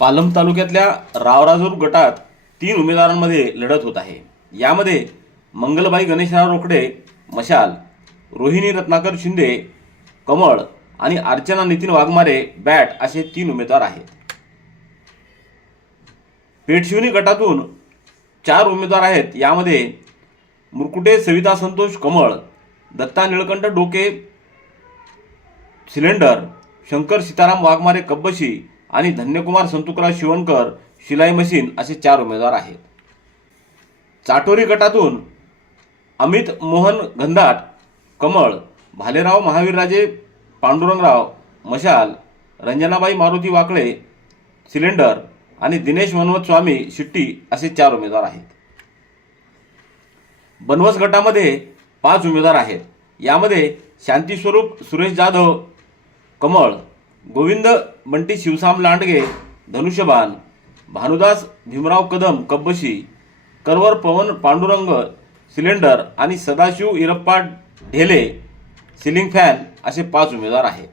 पालम तालुक्यातल्या रावराजूर गटात 3 उमेदवारांमध्ये लढत होत आहे। यामध्ये मंगलबाई गणेशराव रोकडे मशाल, रोहिणी रत्नाकर शिंदे कमळ आणि अर्चना नितीन वाघमारे बॅट असे 3 उमेदवार आहेत। पेठशिवनी गटातून 4 उमेदवार आहेत। यामध्ये मुरकुटे सविता संतोष कमळ, दत्ता निळकंठ डोके सिलेंडर, शंकर सीताराम वाघमारे कब्बशी आणि धन्यकुमार संतुकराव शिवणकर शिलाई मशीन असे 4 उमेदवार आहेत। चाटोरी गटातून अमित मोहन गंधाट कमळ, भालेराव महावीरराजे पांडुरंगराव मशाल, रंजनाबाई मारुती वाकळे सिलेंडर आणि दिनेश मनोहर स्वामी शिट्टी असे 4 उमेदवार आहेत। बनवस गटामध्ये 5 उमेदवार आहेत। यामध्ये शांतीस्वरूप सुरेश जाधव कमळ, गोविंद बंटी शिवसाम लांडगे धनुष्यबाण, भानुदास भीमराव कदम कब्बशी, करवर पवन पांडुरंग सिलेंडर आणि सदाशिव इरप्पा ढेले सिलिंग फॅन असे 5 उमेदवार आहेत।